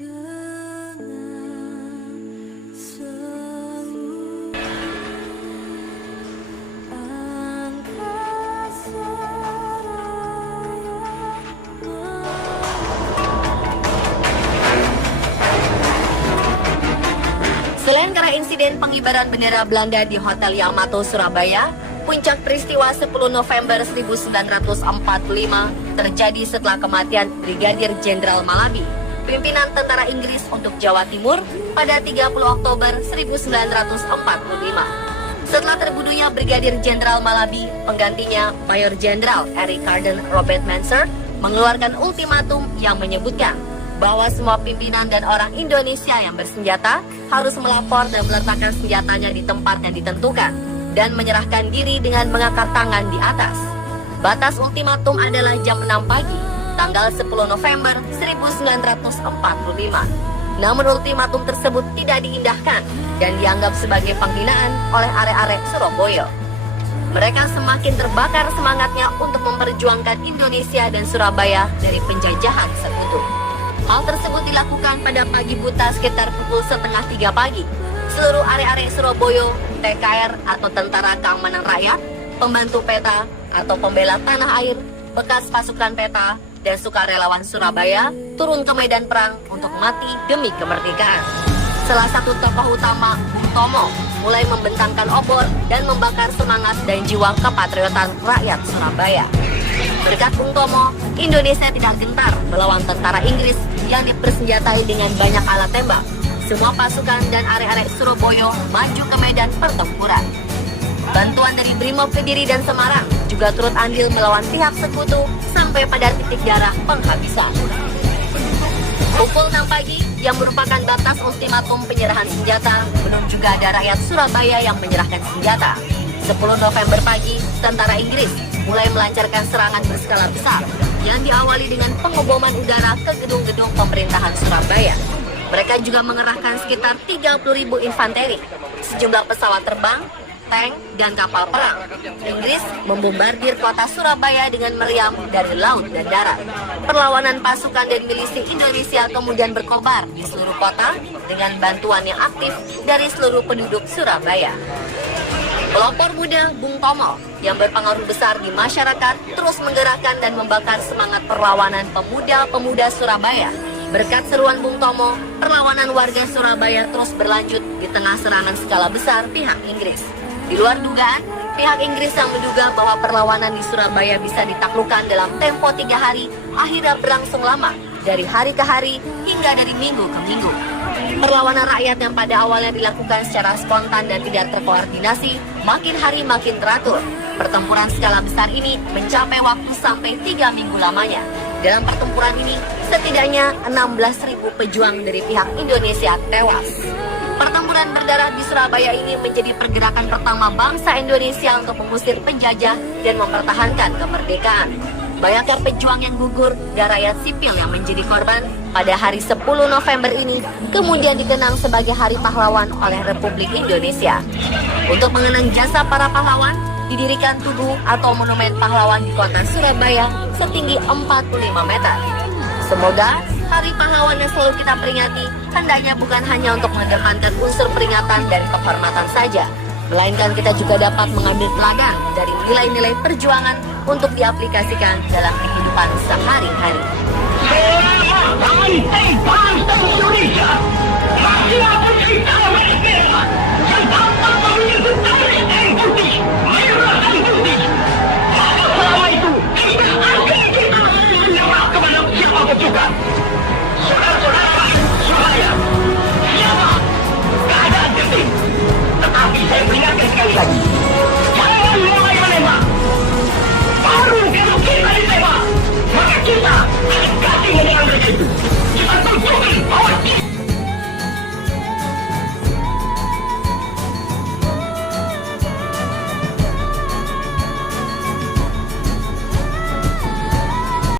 Selain karena insiden pengibaran bendera Belanda di Hotel Yamato, Surabaya, puncak peristiwa 10 November 1945 terjadi setelah kematian Brigadir Jenderal Malabi, pimpinan tentara Inggris untuk Jawa Timur pada 30 Oktober 1945. Setelah terbunuhnya Brigadir Jenderal Malabi, penggantinya Mayor Jenderal Eric Carden Robert Manser mengeluarkan ultimatum yang menyebutkan bahwa semua pimpinan dan orang Indonesia yang bersenjata harus melapor dan meletakkan senjatanya di tempat yang ditentukan dan menyerahkan diri dengan mengangkat tangan di atas. Batas ultimatum adalah jam 6 pagi, tanggal 10 November 1945. Namun ultimatum tersebut tidak diindahkan dan dianggap sebagai penghinaan oleh arek-arek Surabaya. Mereka semakin terbakar semangatnya untuk memperjuangkan Indonesia dan Surabaya dari penjajahan sekutu. Hal tersebut dilakukan pada pagi buta sekitar pukul 2:30 pagi. Seluruh arek-arek Surabaya, TKR atau Tentara Keamanan Rakyat, pembantu peta atau pembela tanah air, bekas pasukan peta, dan sukarelawan Surabaya turun ke medan perang untuk mati demi kemerdekaan. Salah satu tokoh utama, Bung Tomo, mulai membentangkan obor dan membakar semangat dan jiwa kepatriotan rakyat Surabaya. Berkat Bung Tomo, Indonesia tidak gentar melawan tentara Inggris yang dipersenjatai dengan banyak alat tembak. Semua pasukan dan arek-arek Surabaya maju ke medan pertempuran. Bantuan dari Brimob Kediri dan Semarang juga turut andil melawan pihak sekutu sampai pada titik darah penghabisan. Pukul 6 pagi yang merupakan batas ultimatum penyerahan senjata, belum juga ada rakyat Surabaya yang menyerahkan senjata. 10 November pagi, tentara Inggris mulai melancarkan serangan berskala besar yang diawali dengan pengeboman udara ke gedung-gedung pemerintahan Surabaya. Mereka juga mengerahkan sekitar 30.000 infanteri, sejumlah pesawat terbang, tank, dan kapal perang. Inggris membombardir kota Surabaya dengan meriam dari laut dan darat. Perlawanan pasukan dan milisi Indonesia kemudian berkobar di seluruh kota dengan bantuan yang aktif dari seluruh penduduk Surabaya. Pelopor muda Bung Tomo yang berpengaruh besar di masyarakat terus menggerakkan dan membakar semangat perlawanan pemuda-pemuda Surabaya. Berkat seruan Bung Tomo, perlawanan warga Surabaya terus berlanjut di tengah serangan skala besar pihak Inggris. Di luar dugaan, pihak Inggris yang menduga bahwa perlawanan di Surabaya bisa ditaklukkan dalam tempo 3 hari, akhirnya berlangsung lama, dari hari ke hari hingga dari minggu ke minggu. Perlawanan rakyat yang pada awalnya dilakukan secara spontan dan tidak terkoordinasi, makin hari makin teratur. Pertempuran skala besar ini mencapai waktu sampai 3 minggu lamanya. Dalam pertempuran ini, setidaknya 16.000 pejuang dari pihak Indonesia tewas. Pertempuran berdarah di Surabaya ini menjadi pergerakan pertama bangsa Indonesia untuk mengusir penjajah dan mempertahankan kemerdekaan. Banyaknya pejuang yang gugur dan rakyat sipil yang menjadi korban pada hari 10 November ini kemudian dikenang sebagai Hari Pahlawan oleh Republik Indonesia. Untuk mengenang jasa para pahlawan, didirikan tugu atau monumen pahlawan di kota Surabaya setinggi 45 meter. Semoga Hari Pahlawan yang selalu kita peringati hendaknya bukan hanya untuk mengedepankan unsur peringatan dan penghormatan saja, melainkan kita juga dapat mengambil teladan dari nilai-nilai perjuangan untuk diaplikasikan dalam kehidupan sehari-hari. Bangsa Indonesia masih akan kita merdeka yang tanpa memiliki garis yang putih, merah dan putih. Selama itu kita akan menyerah kepada siapapun juga. Saudara-saudara Surabaya, siapa? Keadaan genting. Tetapi saya peringatkan sekali lagi, jangan mulai menembak. Baru kalau kita ditembak, maka kita akan ganti dengan begitu.